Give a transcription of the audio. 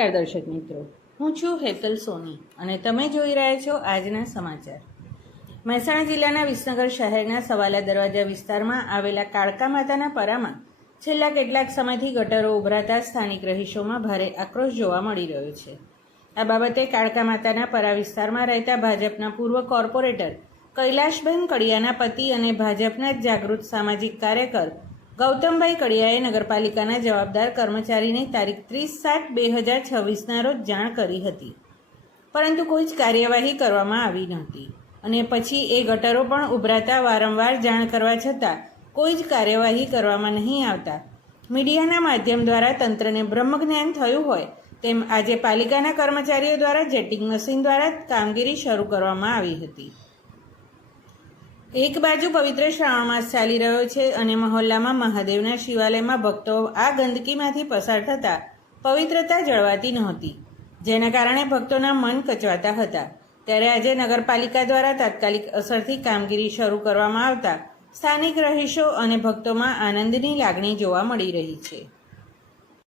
નમસ્કાર દર્શક મિત્રો, હું છું હેતલ સોની અને તમે જોઈ રહ્યા છો આજના સમાચાર. મહેસાણા જિલ્લાના વિસનગર શહેરના સવાલા દરવાજા વિસ્તારમાં આવેલા કાળકા માતાના પરામાં છેલ્લા કેટલાક સમયથી ગટરો ઉભરાતા સ્થાનિક રહીશોમાં ભારે આક્રોશ જોવા મળી રહ્યો છે. આ બાબતે કાળકા માતાના પરા વિસ્તારમાં રહેતા ભાજપના પૂર્વ કોર્પોરેટર કૈલાશબેન કડિયાના પતિ અને ભાજપના જ જાગૃત સામાજિક કાર્યકર ગૌતમભાઈ કડિયાએ નગરપાલિકાના જવાબદાર કર્મચારીને તારીખ 30/7/2026ના રોજ જાણ કરી હતી, પરંતુ કોઈ જ કાર્યવાહી કરવામાં આવી નહોતી અને પછી એ ગટરો પણ ઉભરાતા વારંવાર જાણ કરવા છતાં કોઈ જ કાર્યવાહી કરવામાં નહીં આવતા મીડિયાના માધ્યમ દ્વારા તંત્રને બ્રહ્મજ્ઞાન થયું હોય તેમ આજે પાલિકાના કર્મચારીઓ દ્વારા જેટિંગ મશીન દ્વારા કામગીરી શરૂ કરવામાં આવી હતી. એક બાજુ પવિત્ર શ્રાવણ માસ ચાલી રહ્યો છે અને મહોલ્લામાં મહાદેવના શિવાલયમાં ભક્તો આ ગંદકીમાંથી પસાર થતાં પવિત્રતા જળવાતી નહોતી, જેના કારણે ભક્તોના મન કચવાતા હતા. ત્યારે આજે નગરપાલિકા દ્વારા તાત્કાલિક અસરથી કામગીરી શરૂ કરવામાં આવતા સ્થાનિક રહીશો અને ભક્તોમાં આનંદની લાગણી જોવા મળી રહી છે.